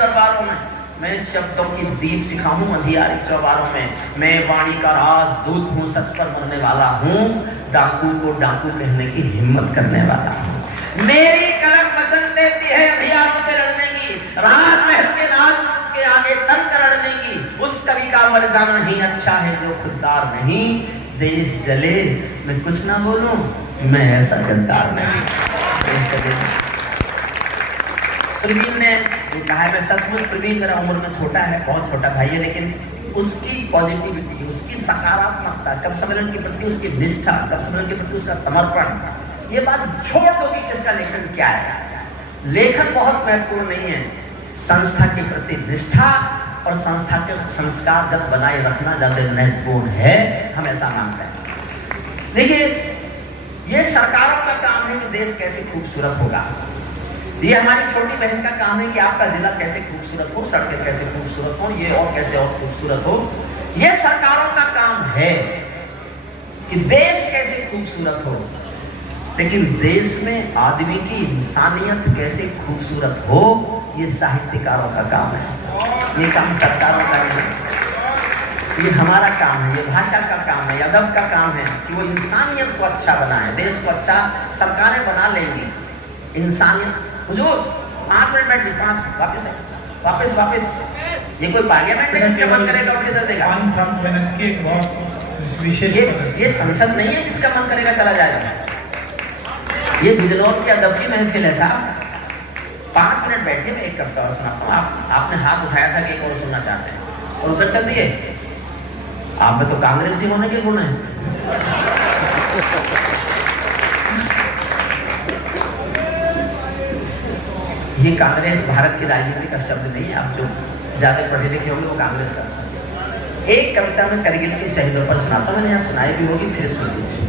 दरबारों में, मैं शब्दों की दीप सिखाऊं अंधियारी चौबारों में, मैं वाणी का राज दूत हूँ, सच पर मरने वाला हूँ, डाकू को डाकू कहने की हिम्मत करने वाला हूँ। मेरी कलम वचन देती है अंधियारों से लड़ने की, राजमहल के राजपूत के आगे तन लड़ने की। उस कवि का मर जाना ही अच्छा है जो खुददार नहीं, देश जले मैं कुछ ना बोलूं, मैं ऐसा गद्दार नहीं। प्रवीण ने कहा है, मैं सचमुच प्रवीण मेरा उम्र में छोटा है, बहुत छोटा भाई है, लेकिन उसकी पॉजिटिविटी, उसकी सकारात्मकता, कवि सम्मेलन के प्रति उसकी निष्ठा, कवि सम्मेलन के प्रति उसका समर्पण, ये बात छोड़ दो कि किसका लेखन क्या है। लेखन बहुत महत्वपूर्ण नहीं है, संस्था के प्रति निष्ठा और संस्था के संस्कारगत बनाए रखना ज्यादा महत्वपूर्ण है, हम ऐसा मानते हैं। देखिए, ये सरकारों का काम है कि देश कैसे खूबसूरत होगा, ये हमारी छोटी बहन का काम है कि आपका जिला कैसे खूबसूरत हो, सड़कें कैसे खूबसूरत हो, ये और कैसे और खूबसूरत हो। ये सरकारों का काम है कि देश कैसे खूबसूरत हो, लेकिन देश में आदमी की इंसानियत कैसे खूबसूरत हो, ये साहित्यकारों का काम है, ये काम सरकारों का नहीं है। ये हमारा काम है, ये भाषा का काम है, अदब का काम है कि वो इंसानियत को अच्छा बनाए, देश को अच्छा सरकारें बना लेंगी। इंसानियत हुजूर 5 मिनट बैठ ली, 5 वापस ये कोई पार्लियामेंट है जिसका मन करेगा उठ के चल देगा? ये संसद नहीं है जिसका मन करेगा चला जाएगा। ये बिजनौर की अदब की महफिल है साहब। 5 मिनट बैठे, मैं एक कविता और सुनाता हूँ। आपने हाथ उठाया था कि एक और सुनना चाहते हैं और उधर चल दिए। आप में तो कांग्रेसी होने के गुण है। ये कांग्रेस भारत की राजनीति का शब्द नहीं है, आप जो ज्यादा पढ़े लिखे होंगे वो कांग्रेस का शब्द है। एक कविता में करगिल के शहीदों पर सुनाता हूँ, मैंने यहाँ सुनाई भी होगी, फिर सुन लीजिए।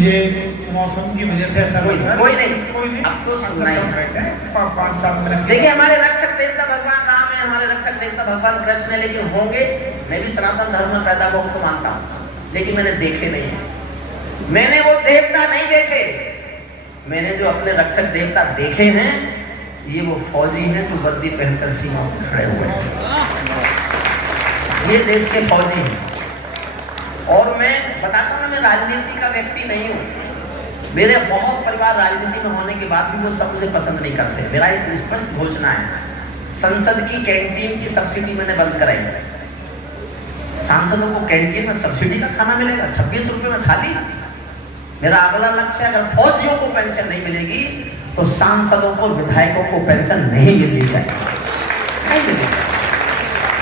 ये मौसम की वजह से ऐसा कोई नहीं, अब तो सुनाई। देखिए, हमारे रक्षक देवता भगवान राम है, हमारे रक्षक देवता भगवान कृष्ण है, लेकिन होंगे, मैं भी सनातन धर्म में पैदा हुआ को मानता हूँ, लेकिन मैंने देखे नहीं है। मैंने वो देवता नहीं देखे, मैंने जो अपने रक्षक देवता देखे हैं, ये वो फौजी हैं जो वर्दी पहनकर सीमाओं पर खड़े हुए हैं। ये देश के फौजी हैं। और मैं बताता हूँ ना, मैं राजनीति का व्यक्ति नहीं हूँ। मेरे बहुत परिवार राजनीति में होने के बाद भी वो सब मुझे पसंद नहीं करते। मेरा एक स्पष्ट घोषणा है, संसद की कैंटीन की सब्सिडी मैंने बंद कराई। सांसदों को कैंटीन में सब्सिडी का खाना मिलेगा, 26 रुपए में थाली। मेरा अगला लक्ष्य है, अगर फौजियों को पेंशन नहीं मिलेगी तो सांसदों को, विधायकों को पेंशन नहीं मिलनी चाहिए, नहीं मिलेगी।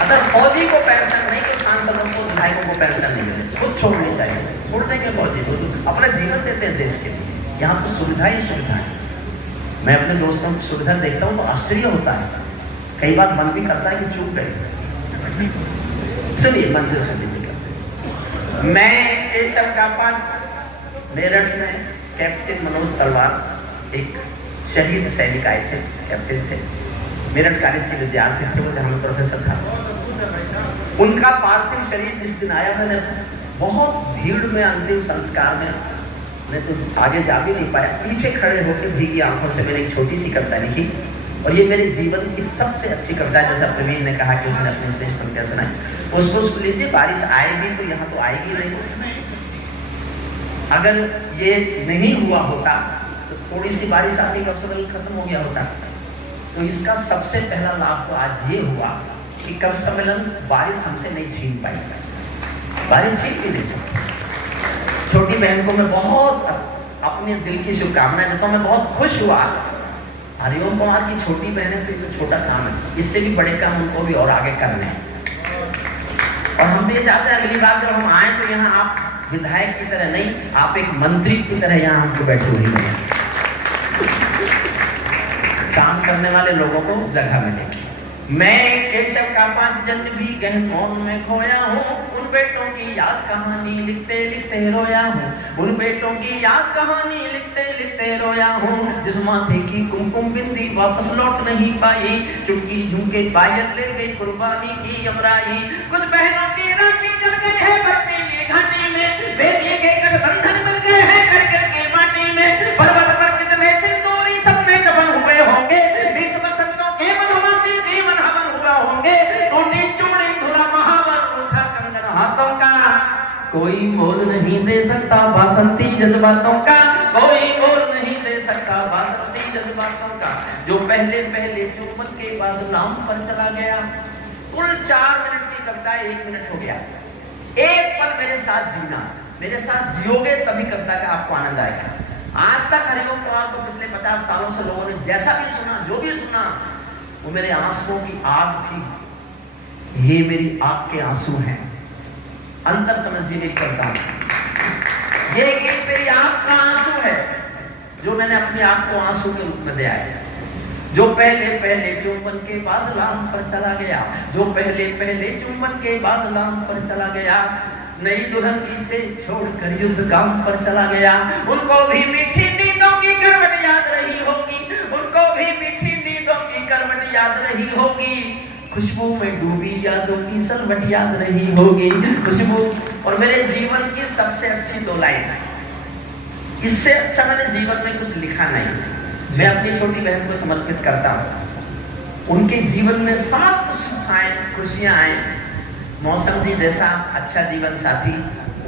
अगर फौजी को पेंशन नहीं तो सांसदों को, विधायकों को पेंशन नहीं मिलेगी, खुद छोड़नी चाहिए। छोड़ने के फौजी को अपना जीवन देते हैं देश के लिए। यहाँ तो सुविधा ही सुविधा है। मैं अपने दोस्तों की सुविधा देखता हूँ तो आश्चर्य होता है, कई बार मन भी करता है कि चूक गए। सुनिए, मन से सुन लीजिए। मैं केशव कापान, मेरठ में कैप्टन मनोज तलवार, एक शहीद सैनिक आए थे, कैप्टन थे, मेरठ कॉलेज के विद्यार्थी थे, वो हमें प्रोफेसर था। उनका पार्थिव शरीर जिस दिन आया, मैंने बहुत भीड़ में अंतिम संस्कार में मैं तो आगे जा भी नहीं पाया, पीछे खड़े होकर भीगी आंखों से मैंने एक छोटी सी कविता लिखी, और ये मेरे जीवन की सबसे अच्छी कविता है। जैसा प्रवीण ने कहा कि उसने अपनी श्रेष्ठ पंक्तियां सुनाई, उसको सुन लीजिए। बारिश आएगी तो यहाँ तो आएगी नहीं, अगर ये नहीं हुआ होता तो थोड़ी सी बारिश आती कब से खत्म हो गया होता। तो इसका सबसे पहला लाभ तो आज ये हुआ कि कवि सम्मेलन बारिश हमसे नहीं छीन पाई, बारिश छीन भी नहीं सकती। छोटी बहन को मैं बहुत अपने दिल की शुभकामनाएं देता हूँ। मैं बहुत खुश हुआ, हरिओम कुमार की छोटी बहन है तो ये तो छोटा काम है, इससे भी बड़े काम उनको भी और आगे करने हैं। और हम भी चाहते हैं अगली बार जब हम आए तो यहाँ आप विधायक की तरह नहीं, आप एक मंत्री की तरह यहाँ हमको बैठे हुए हैं। काम करने वाले लोगों को जगह मिलेगी। मैं केशव का 5 जन्म भी गहन मौन में खोया हूँ, उन बेटों की याद कहानी लिखते लिखते रोया हूँ, उन बेटों की याद कहानी लिखते लिखते रोया हूँ, जिस माथे की कुमकुम बिंदी वापस लौट नहीं पाई, चुटकी झुमके पायल ले गई कुर्बानी की यमराई, कुछ बहनों की राखी जल गई है बर्फीली घाटी में, बेटी के गठबंधन मिल गए हैं घर घर की माटी में, पर्वत पर कितने सिंदूरी सपने दफन हुए होंगे, कोई मोल नहीं दे सकता बासंती जज्बातों का, कोई मोल नहीं दे सकता बासंती जज्बातों का। जो पहले पहले चुम्बन के बाद नाम पर चला गया। कुल 4 मिनट की कविता, 1 मिनट हो गया। एक पल मेरे साथ जीना, मेरे साथ जियोगे तभी कविता का आपको आनंद आएगा। आज तक हरिओम प्रभात को पिछले 50 सालों से लोगों ने जैसा भी सुना, जो भी सुना, वो मेरे आंसुओं की आग थी। ये मेरी आग के आंसू हैं। अंतर समझिए मेरी कविता, ये गीत मेरी आग का आंसू है, जो मैंने अपनी आग को आंसू के रूप में दिया है। जो पहले पहले चुम्बन के बाद लाम पर चला गया, जो पहले पहले चुम्बन के बाद लाम पर चला गया, नई दुल्हन से छोड़कर युद्ध काम पर चला गया। उनको भी मीठी नींदों की करवट याद रही होगी, उनको भी मीठी नींदों की करवट याद रही होगी। खुशबू में डूबी यादों की सलवट याद रही होगी, खुशबू। और मेरे जीवन की सबसे अच्छी 2 लाइन, इससे अच्छा मैंने जीवन में कुछ लिखा नहीं। मैं अपनी छोटी बहन को समर्पित करता हूँ। उनके जीवन में समस्त सुख आए, खुशियां आए। मौसम जी जैसा अच्छा जीवन साथी,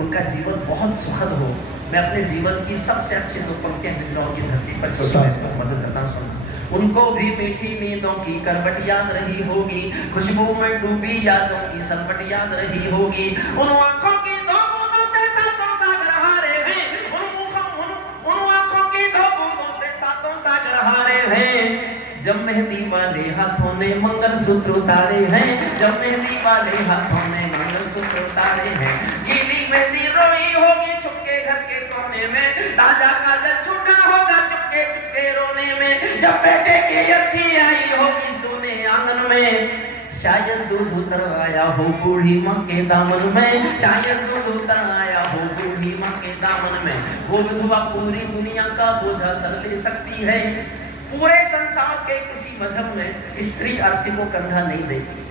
उनका जीवन बहुत सुखद हो। मैं अपने जीवन की सबसे अच्छी 2 पंक्तियां निंदाओं की धरती पर छोटी बहन को समर्पित करता हूँ। उनको भी मीठी नींदों की करवट याद रही होगी, खुशबू में डूबी यादों की सलवट याद रही होगी। उन आंखों की 2 बूंदों से 7 सागर हारे हैं, उन आंखों की 2 बूंदों से 7 सागर हारे हैं। जब मेहंदी वाले हाथों ने मंगलसूत्र उतारे हैं, जब मेहंदी वाले हाथों ने मंगलसूत्र उतारे हैं। गीली मेहंदी रोई होगी छुपके घर के कोने में, ताजा काजल छूटा होगा चुपके चुपके रोने में। जब बेटे की अर्थी आई होगी सोने आंगन में, शायद दूध उतर आया हो बूढ़ी माँ के दामन में, शायद दूध उतर आया हो बूढ़ी माँ के दामन में। वो विधवा पूरी दुनिया का बोझा सर ले सकती है। पूरे संसार के किसी मजहब में स्त्री अर्थी को कंधा नहीं देगी।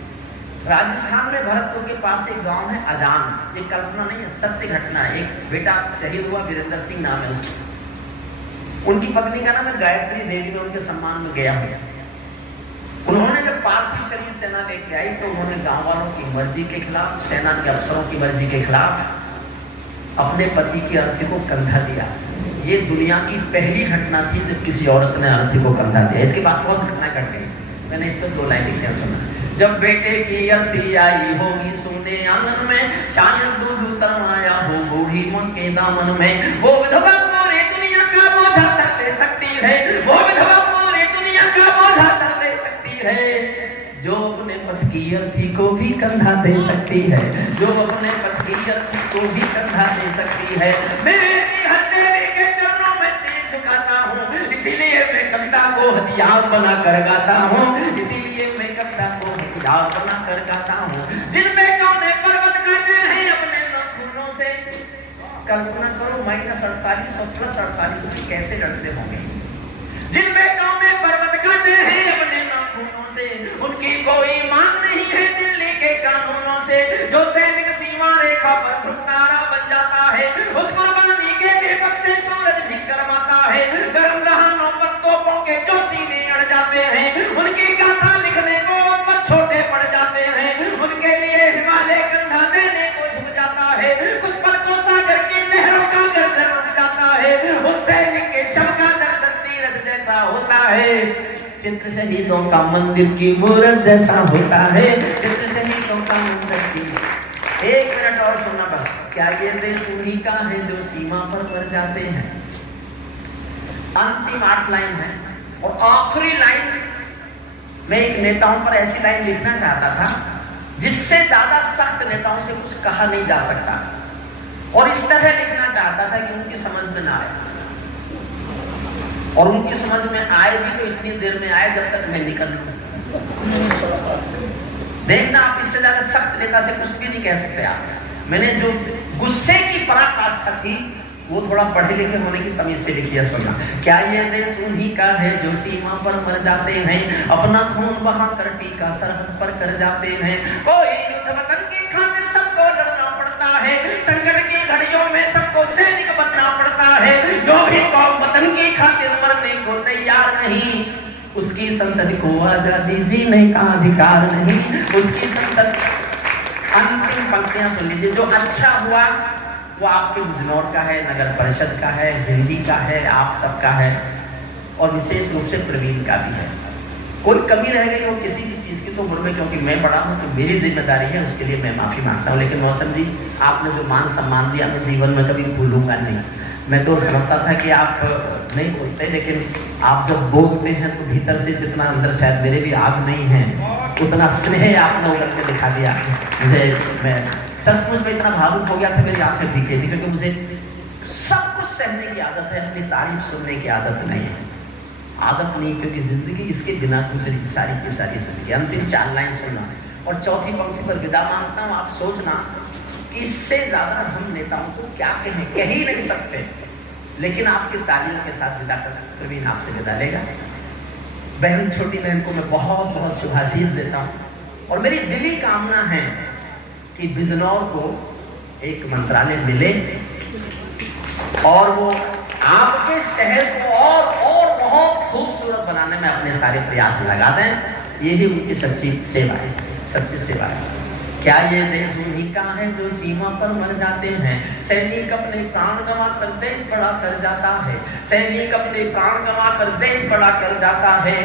राजस्थान में भरतपुर के पास एक गांव है अजान, एक कल्पना नहीं है, सत्य घटना है। एक बेटा शहीद हुआ, वीरेंद्र सिंह नाम है उसका। उनकी पत्नी का नाम है गायत्री देवी, में उनके सम्मान में गया है। उन्होंने जब पार्थिव शरीर सेना लेके आई तो उन्होंने गांव वालों की मर्जी के खिलाफ, सेना के अफसरों की मर्जी के खिलाफ अपने पति की अर्थी को कंधा दिया। ये दुनिया की पहली घटना थी जब किसी औरत ने अर्थी को कंधा दिया। इसके बाद बहुत घटना घट गई, मैंने इस पर 2 लाइन लिखियां सुना। जब बेटे की अर्थी आई होगी सोने आंगन में, शायद दूध उतर आया हो बूढ़ी माँ के दामन में। वो विधवा पूरी दुनिया का बोझा सर ले सकती है, वो विधवा पूरी दुनिया का बोझा सर ले सकती है। जो अपने पति की अर्थी को भी कंधा दे सकती है, जो अपने पति की अर्थी को भी कंधा दे सकती है। मैं इसीलिए मैं कविता को हथियार बना कर गाता हूँ, इसीलिए मैं कविता को हथियार बना कर गाता हूँ। जिन बेटों ने पर्वत काटे हैं अपने नाखूनों से, कल्पना करो -48 और +48 भी कैसे लड़ते होंगे। जिन बेटों ने पर्वत काटे हैं अपने नाखूनों से, उनकी कोई मांग नहीं है दिल्ली के कानूनों से। जो सैनिक सीमा रेखा पर ध्रुवतारा बन जाता है, उस कुर्बानी के दीपक से सूरज भी शर्माता है। गर्म दहानों पर तोपों के जो सीने अड़ जाते हैं, उनकी गाथा लिखने को पर छोटे पड़ जाते हैं। उनके लिए हिमालय कंधा देने को झुक जाता है, कुछ पल को सागर की लहरों का गर्दन रुक जाता है। उस सैनिक के शव का दर्शन तीरथ जैसा होता है, चित्र शहीदों का मंदिर की मूर्त जैसा होता है, चित्र शहीदों का मंदिर की। 1 मिनट और सुनना बस। क्या ये देश उन्हीं का है जो सीमा पर मर जाते हैं। अंतिम 8 लाइन है और आखिरी लाइन मैं एक नेताओं पर ऐसी लाइन लिखना चाहता था जिससे ज्यादा सख्त नेताओं से कुछ कहा नहीं जा सकता, और इस तरह लिखना चाहता था कि उनकी समझ में ना आए, और उनकी समझ में आए भी तो इतनी देर में आए जब तक मैं निकल लूं। देखना, आप इससे ज्यादा सख्त नेता से कुछ भी नहीं कह सकते आप। मैंने जो गुस्से की पराकाष्ठा थी वो थोड़ा पढ़े लिखे होने की तमीज से लिखी है, सुनना। क्या ये देश उन्हीं का है जो सीमा पर मर जाते हैं, अपना खून बहाकर टीका सरहद पर कर जाते हैं। कोई युद्ध वतन की खातिर सबको लड़ना पड़ता है, संकट की घड़ियों में सबको सैनिक बनना पड़ता है। जो भी कौम वतन की खातिर मरने को तैयार नहीं, उसकी संतति को आजादी जीने का अधिकार नहीं, उसकी संतति। अंतिम पंक्तियां सुन लीजिए। जो अच्छा हुआ वो आपके बिजनौर का है, नगर परिषद का है, हिंदी का है, आप सबका है और विशेष रूप से प्रवीण का भी है। कोई कमी रह गई हो किसी भी चीज़ की तो उम्र में, क्योंकि मैं बड़ा हूँ तो मेरी जिम्मेदारी है, उसके लिए मैं माफ़ी मांगता हूँ। लेकिन मौसम जी, आपने जो मान सम्मान दिया मैं जीवन में कभी भूलूंगा नहीं। मैं तो समझता था कि आप नहीं बोलते, लेकिन आप जब बोलते हैं तो भीतर से जितना अंदर शायद मेरे भी आग नहीं है, उतना स्नेह आपने उगल के दिखा दिया मुझे। मैं सचमुच में इतना भावुक हो गया था, मेरी आंखें भीगे थी, क्योंकि मुझे सब कुछ सहने की आदत है, अपनी तारीफ सुनने की आदत नहीं है। आदत नहीं, क्योंकि जिंदगी इसके बिना गुजरी सारी की सारी जिंदगी। अंतिम 4 लाइन सुनना और चौथी पंक्ति पर विदा मांगता हूँ। आप सोचना कि इससे ज्यादा हम नेताओं को क्या कहें, कह ही नहीं सकते, लेकिन आपकी तालियों के साथ विदा कर प्रवीण आपसे विदा लेगा। बहन, छोटी बहन को मैं बहुत बहुत शुभाशीष देता हूँ और मेरी दिली कामना है कि बिजनौर को एक मंत्रालय मिले और वो आपके शहर को और बहुत खूबसूरत बनाने में अपने सारे प्रयास लगा दें। यही उनकी सच्ची सेवा है, सच्ची सेवा है। क्या ये देश उन्हीं का है जो सीमा पर मर जाते हैं? सैनिक अपने प्राण गंवा कर देश बड़ा कर जाता है, सैनिक अपने प्राण गंवा कर देश बड़ा कर जाता है।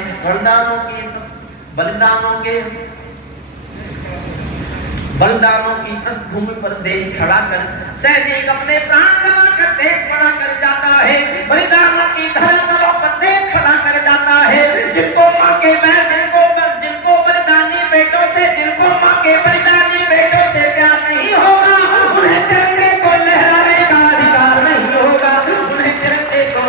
बलिदानों की पृष्ठभूमि पर देश खड़ा कर, सैनिक अपने प्राण गंवा कर देश बड़ा कर जाता है। बलिदानों की धरातलों पर देश खड़ा कर जाता है। जिनको माँ के जिनको बलिदानी बेटों से, जिनको माँ के बलिदानी बेटों से प्यार नहीं होगा, उन्हें तिरंगे को लहराने का अधिकार नहीं होगा। उन्हें तिरंगे को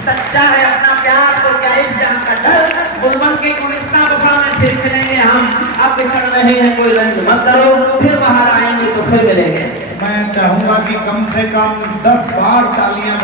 सच्चा है अपना प्यार तो क्या इस जहां का डर। गुलमन के गुलिस्तां वफा में फिर खिलेंगे हम, अब बिछड़ रहे हैं कोई रंज मत करो, फिर बाहर आएंगे तो फिर मिलेंगे। मैं चाहूंगा कि कम से कम 10 बार तालियां